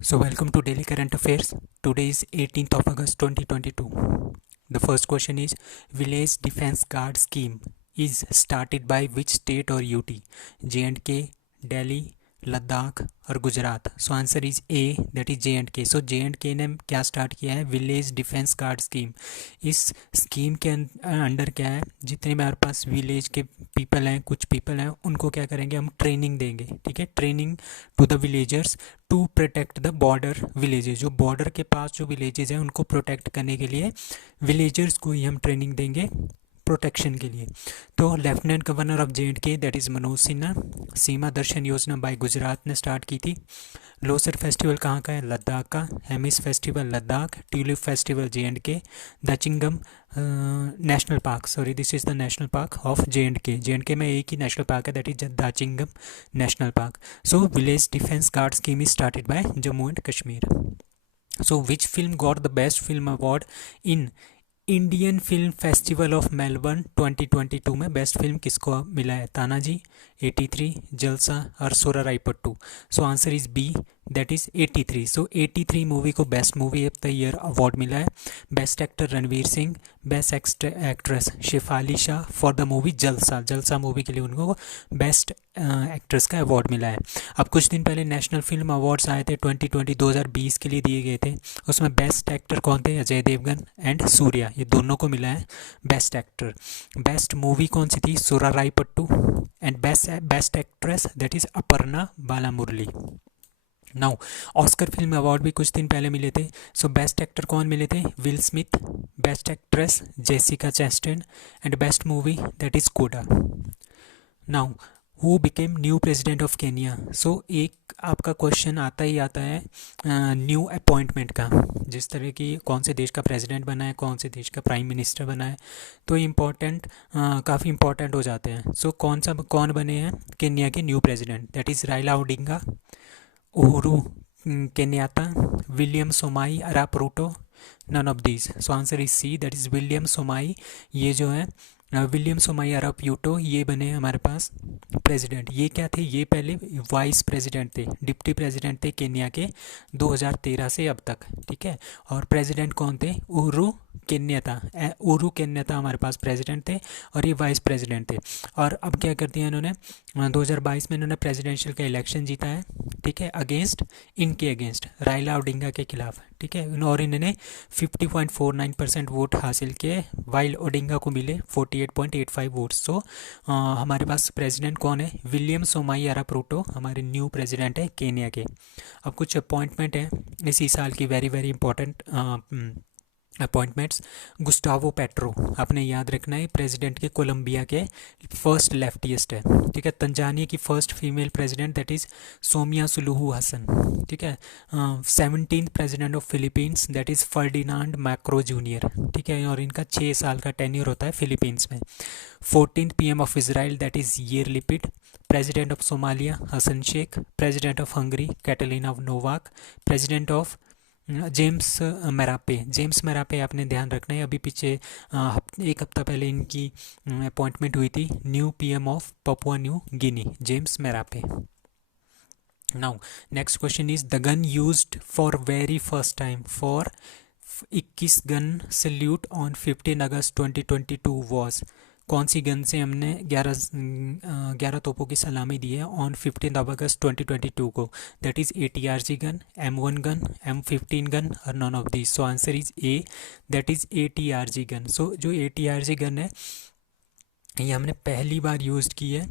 So, welcome to Daily Current Affairs. Today is 18th of August 2022. The first question is Village Defense Guard Scheme is started by which state or UT? J&K, Delhi, Ladakh और गुजरात. सो answer is A, that is J&K. So J&K ने क्या start किया है? Village defence guard scheme. इस scheme के under क्या है, जितने भी हमारे पास विलेज के पीपल हैं, कुछ पीपल हैं, उनको क्या करेंगे, हम ट्रेनिंग देंगे. ठीक है, training to the villagers to protect the border villages. जो बॉर्डर के पास जो विलेजेस हैं उनको प्रोटेक्ट करने के लिए विलेजर्स को ही हम ट्रेनिंग देंगे प्रोटेक्शन के लिए. तो lieutenant governor of J&K that is Manoj Sinha. सीमा दर्शन योजना बाय गुजरात ने स्टार्ट की थी. लोसर फेस्टिवल कहाँ का है? लद्दाख का. Hemis festival Ladakh. Tulip festival J&K. Dachigam national park, sorry this is the national park of J&K में एक ही नेशनल पार्क है, that is Dachigam national park. So village defence guard scheme is started by Jammu and Kashmir. So which film got the best film award in Indian film festival of Melbourne 2022 में best film किसको मिला है? तानाजी, 83, जलसा और सोरा रायपट्टू. So answer is B, that is 83. So 83 movie को best movie of the year award मिला है. Best actor Ranveer Singh, best actress Shefali Shah for the movie Jalsa movie के लिए उनको बेस्ट एक्ट्रेस का अवार्ड मिला है. अब कुछ दिन पहले नेशनल फिल्म अवार्ड्स आए थे 2020 के लिए दिए गए थे. उसमें बेस्ट एक्टर कौन थे? अजय देवगन एंड सूर्या, ये दोनों को मिला है बेस्ट एक्टर. बेस्ट मूवी कौन सी थी? सोरा रायपट्टू. And best actress that is Aparna Balamurali. Now Oscar film award भी कुछ दिन पहले मिले थे. सो बेस्ट एक्टर कौन मिले थे? Will Smith. Best actress Jessica Chastain. And best movie that is CODA. Now who became new president of Kenya. So एक आपका क्वेश्चन आता ही आता है न्यू अपॉइंटमेंट का. जिस तरह की कौन से देश का प्रेसिडेंट बना है, कौन से देश का प्राइम मिनिस्टर बना है, तो इम्पॉर्टेंट काफ़ी इंपॉर्टेंट हो जाते हैं. सो कौन बने हैं केनिया के new president? That is Raila Odinga, Uhuru Kenyatta, William Samoei Arap Ruto. None of these. So answer is C, that is William Samoei. ये जो है विलियम सोमाई अरब यूटो, ये बने हमारे पास प्रेसिडेंट. ये क्या थे? ये पहले वाइस प्रेसिडेंट थे, डिप्टी प्रेसिडेंट थे केन्या के 2013 से अब तक. ठीक है, और प्रेसिडेंट कौन थे? उरू केन्याता हमारे पास प्रेसिडेंट थे और ये वाइस प्रेसिडेंट थे. और अब क्या कर दिया इन्होंने? 2022 में इन्होंने प्रेसिडेंशियल का इलेक्शन जीता है. ठीक है, इनके अगेंस्ट राइला ओडिंगा के खिलाफ. ठीक है, और इन्होंने 50.49% वोट हासिल किए, वाइल ओडिंगा को मिले 48.85 वोट्स. सो हमारे पास प्रेसिडेंट कौन है? विलियम सोमाई अराप रूटो हमारे न्यू प्रेसिडेंट है केन्या के. अब कुछ अपॉइंटमेंट है इसी साल की, very very important appointments. Gustavo Petro, आपने याद रखना है, प्रेसिडेंट के कोलंबिया के फर्स्ट लेफ्टिस्ट है. ठीक है, तंजानिया की first female president that is Samia Suluhu Hassan. ठीक है, 17th president of Philippines that is Ferdinand Marcos junior. ठीक है, और इनका 6 साल का टेन्योर होता है फिलीपींस में. 14th PM of Israel that is Yair Lapid. President of Somalia Hassan Sheikh. President of Hungary Katalin Novak. President of James Marape आपने ध्यान रखना है. अभी पीछे एक हफ्ता पहले इनकी अपॉइंटमेंट हुई थी new PM of Papua New Guinea, James Marape. Now next question is the gun used for very first time for 21 gun salute on 15 अगस्त 2022 वॉज. कौन सी गन से हमने 11 तोपों की सलामी दी है ऑन 15 अगस्त 2022 को? That is ATRG gun, M1 gun, M15 gun और none of this. So answer is A, that is ATRG gun. So जो ATRG गन है ये हमने पहली बार यूज़ की है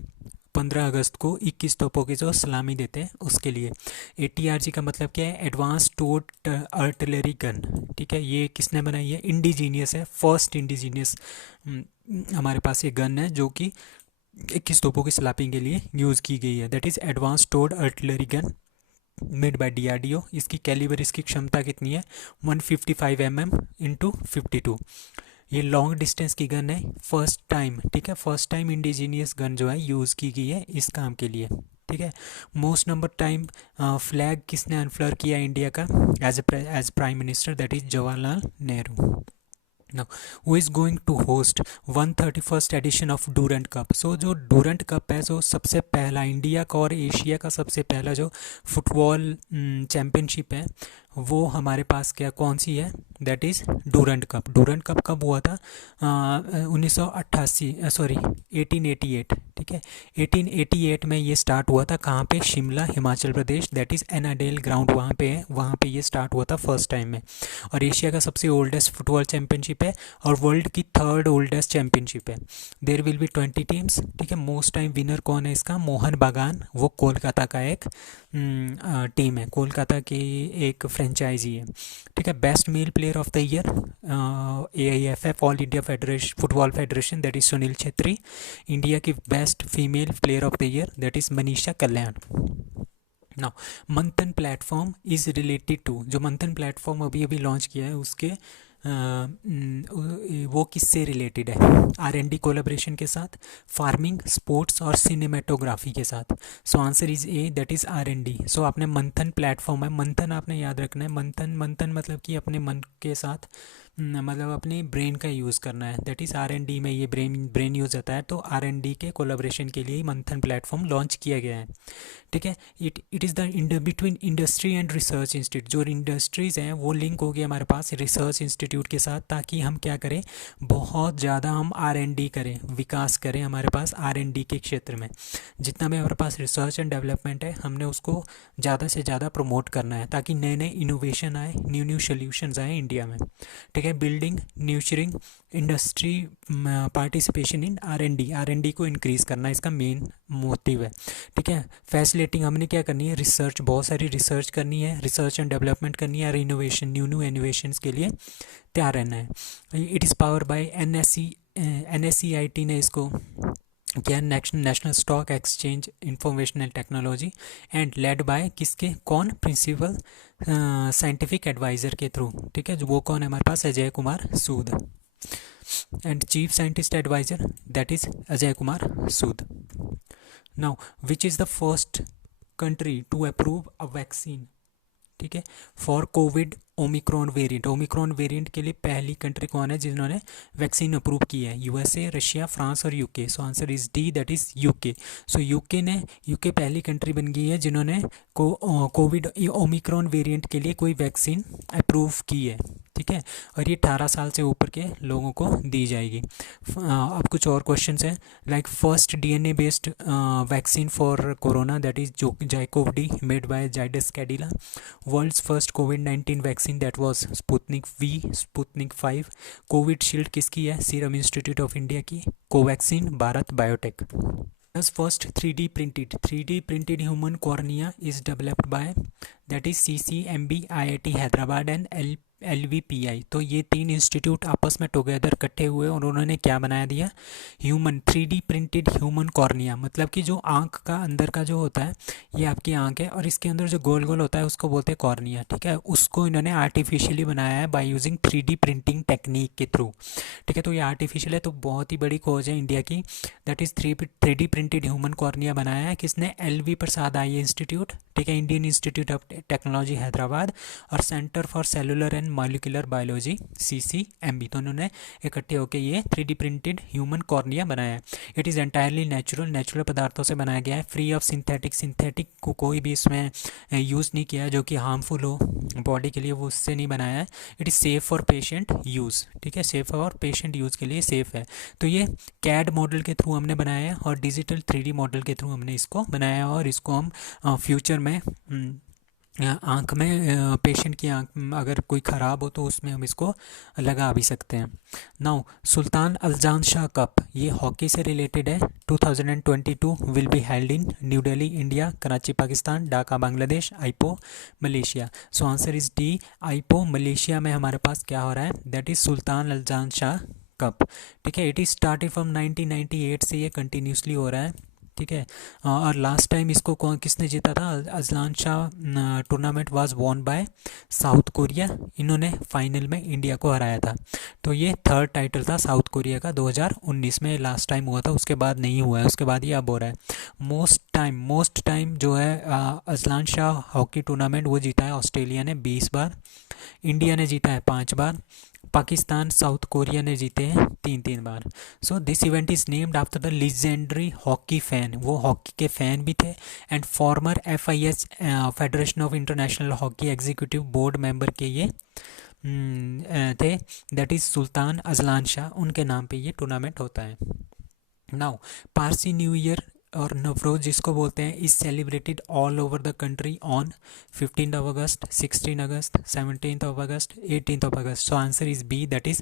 15 अगस्त को 21 तोपों की जो सलामी देते हैं उसके लिए. ATRG का मतलब क्या है? एडवांस टोट आर्टिलरी गन. ठीक है, ये किसने बनाई है? इंडिजीनियस है, फर्स्ट इंडिजीनियस हमारे पास ये गन है जो कि 21 तोपों की सलामी के लिए यूज़ की गई है. That is advance towed artillery gun made by DRDO. इसकी कैलिबर, इसकी क्षमता कितनी है? 155 mm इंटू 52. ये लॉन्ग डिस्टेंस की गन है, फर्स्ट टाइम. ठीक है, फर्स्ट टाइम इंडिजीनियस गन जो है यूज़ की गई है इस काम के लिए. ठीक है, मोस्ट नंबर टाइम फ्लैग किसने अनफ्लर किया इंडिया का as prime minister? That is Jawaharlal Nehru. Now, who is going to host 131st edition of Durand Cup? So जो डूरंट कप है, जो सबसे पहला इंडिया का और एशिया का सबसे पहला जो फुटबॉल चैम्पियनशिप है, वो हमारे पास क्या कौन सी है? That is Durand cup. Durand cup कब हुआ था? 1988, सॉरी 1888, ठीक है। 1888 में ये स्टार्ट हुआ था। कहाँ पे? Shimla, Himachal Pradesh, that is एनाडेल ground वहाँ पे है, वहाँ पे ये स्टार्ट हुआ था फर्स्ट टाइम में। और एशिया का सबसे ओल्डेस्ट फुटबॉल चैम्पियनशिप है और वर्ल्ड की थर्ड ओल्डेस्ट चैम्पियनशिप है। देयर विल बी 20 टीम्स, ठीक है। मोस्ट टाइम विनर कौन है इसका? मोहन बागान, वो कोलकाता का एक टीम है, कोलकाता की एक फ्रेंचाइजी है, ठीक है। Best male player of the year, AIFF, All India Federation Football Federation, that is Sunil Chhetri. India की best female player of the year, that is Manisha Kalyan. Now Manthan platform is related to, जो मंथन प्लेटफॉर्म अभी अभी लॉन्च किया है उसके वो किससे रिलेटेड है? R&D कोलेब्रेशन के साथ, फार्मिंग, स्पोर्ट्स और सिनेमेटोग्राफी के साथ। सो answer is A, that is R&D। सो आपने मंथन प्लेटफॉर्म है, मंथन आपने याद रखना है। मंथन मंथन मतलब कि अपने मन के साथ मतलब अपने ब्रेन का यूज़ करना है, दैट इज़ R&D में ये ब्रेन यूज़ होता है। तो R&D के कोलेब्रेशन के लिए ही मंथन प्लेटफॉर्म लॉन्च किया गया है, ठीक है। It is the between industry and research institute, जो इंडस्ट्रीज़ हैं वो लिंक हो गया हमारे पास रिसर्च इंस्टीट्यूट के साथ, ताकि हम क्या करें? बहुत ज़्यादा हम R&D करें, विकास करें हमारे पास R&D के क्षेत्र में। जितना भी हमारे पास रिसर्च एंड डेवलपमेंट है, हमने उसको ज़्यादा से ज़्यादा प्रमोट करना है, ताकि नए नए इनोवेशन आए, न्यू न्यू सोल्यूशंस आए इंडिया में, ठीक है। Building, nurturing industry participation in R&D को इंक्रीज़ करना इसका मेन मोटिव है, ठीक है। फैसिलिटिंग, हमने क्या करनी है? रिसर्च, बहुत सारी रिसर्च करनी है, रिसर्च एंड डेवलपमेंट करनी है, और इनोवेशन, न्यू न्यू इनोवेशंस के लिए तैयार रहना है। It is power by NSEIT ने इसको क्या, national stock exchange information and technology, and led by किसके? कौन? प्रिंसिपल साइंटिफिक एडवाइज़र के थ्रू, ठीक है। जो वो कौन है हमारे पास? Ajay Kumar Sood. And chief scientist adviser, that is Ajay Kumar Sood. Now which is the first country to approve a vaccine, ठीक है, for Covid Omicron variant? Omicron variant के लिए पहली कंट्री कौन है जिन्होंने वैक्सीन अप्रूव की है? USA, रशिया, फ्रांस और UK। So answer is D, that is UK। So UK पहली कंट्री बन गई है जिन्होंने कोविड ओमिक्रॉन वेरिएंट के लिए कोई वैक्सीन अप्रूव की है, ठीक है। और ये 18 साल से ऊपर के लोगों को दी जाएगी। अब कुछ और क्वेश्चंस हैं, like first DNA based vaccine for corona, that is ZyCoV D, made by Zydus Cadila. World's first कोविड-19 vaccine, that was Sputnik V, Sputnik 5। Covishield किसकी है? सीरम इंस्टीट्यूट ऑफ इंडिया की। Covaxin, Bharat Biotech. First 3D printed human cornea is developed by, that is CCMB, IIT Hyderabad and LVPI। तो ये तीन institute आपस में together इकट्ठे हुए और उन्होंने क्या बनाया दिया? 3D प्रिंटेड ह्यूमन कॉर्निया, मतलब कि जो आँख का अंदर का जो होता है, ये आपकी आँख है और इसके अंदर जो गोल गोल होता है उसको बोलते हैं कॉर्निया, ठीक है। उसको इन्होंने आर्टिफिशियली बनाया है by using 3D printing technique के थ्रू, ठीक है। तो ये आर्टिफिशियल है, तो बहुत ही बड़ी खोज है इंडिया की। That is 3D printed human cornea बनाया है किसने? LV प्रसाद आई इंस्टीट्यूट, ठीक है, Indian Institute of Technology Hyderabad, और centre for cellular and molecular biology CCMB। तो उन्होंने इकट्ठे होकर ये 3D प्रिंटेड ह्यूमन कॉर्निया बनाया है। इट इज़ एंटायरली नेचुरल पदार्थों से बनाया गया है, फ्री ऑफ सिंथेटिक को कोई भी इसमें यूज़ नहीं किया जो कि हार्मफुल हो बॉडी के लिए, वो उससे नहीं बनाया है। It is safe for patient use, ठीक है, सेफ़ और पेशेंट यूज़ के लिए सेफ़ है। तो ये CAD मॉडल के थ्रू हमने बनाया है और डिजिटल 3D मॉडल के थ्रू हमने इसको बनाया है, और इसको हम फ्यूचर में आँख में पेशेंट की आँख अगर कोई ख़राब हो तो उसमें हम इसको लगा भी सकते हैं। नाउ सुल्तान अल्जान शाह कप, ये हॉकी से रिलेटेड है। 2022 will be held in New Delhi India, Karachi Pakistan, Dhaka Bangladesh, Ipoh Malaysia. So answer is D, Ipoh Malaysia में हमारे पास क्या हो रहा है? दैट इज़ सुल्तान अल्जान शाह कप, ठीक है। इट इज़ स्टार्टेड फ्रॉम 1998 से ये कंटिन्यूसली हो रहा है, ठीक है। और लास्ट टाइम इसको किसने जीता था? Azlan Shah tournament was won by south Korea, इन्होंने फाइनल में इंडिया को हराया था। तो ये थर्ड टाइटल था साउथ कोरिया का, 2019 में लास्ट टाइम हुआ था, उसके बाद नहीं हुआ है, उसके बाद ये अब हो रहा है। मोस्ट टाइम जो है अजलान शाह हॉकी टूर्नामेंट वो जीता है ऑस्ट्रेलिया ने 20 बार, इंडिया ने जीता है 5 बार, पाकिस्तान, साउथ कोरिया ने जीते हैं 3-3 बार। So this event is named after the legendary hockey fan, वो हॉकी के फ़ैन भी थे and former FIH federation of international hockey executive board member के ये थे, that is Sultan Azlan Shah, उनके नाम पे ये टूर्नामेंट होता है। नाउ पारसी न्यू ईयर और नवरोज जिसको बोलते हैं is celebrated all over the country on 15 August, 16 August, 17 August, 18 August. So answer is B, that is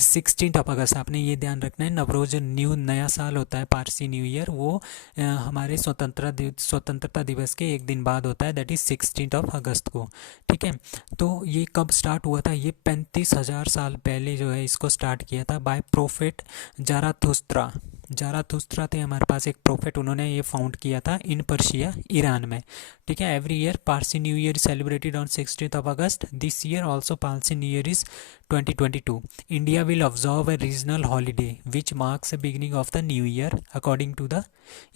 16 August. आपने ये ध्यान रखना है, नवरोज न्यू नया साल होता है, पारसी न्यू ईयर, वो हमारे स्वतंत्रता दिवस के एक दिन बाद होता है, दैट इज 16 अगस्त को। ठीक है, तो ये कब स्टार्ट हुआ था? ये 35,000 साल पहले जो है इसको स्टार्ट किया था बाय प्रोफेट जाराथुस्त्रा थे हमारे पास एक प्रोफेट, उन्होंने ये फाउंड किया था इन पर्शिया, ईरान में। ठीक है, every year Parsi new year celebrated on 16 August. This year also Parsi new year is 2022। India will observe a regional holiday which marks the beginning of the new year according to the,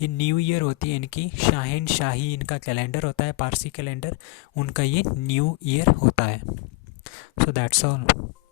ये new year होती है इनकी, शाहीन शाही इनका calendar होता है, Parsi calendar, उनका ये new year होता है। So that's all.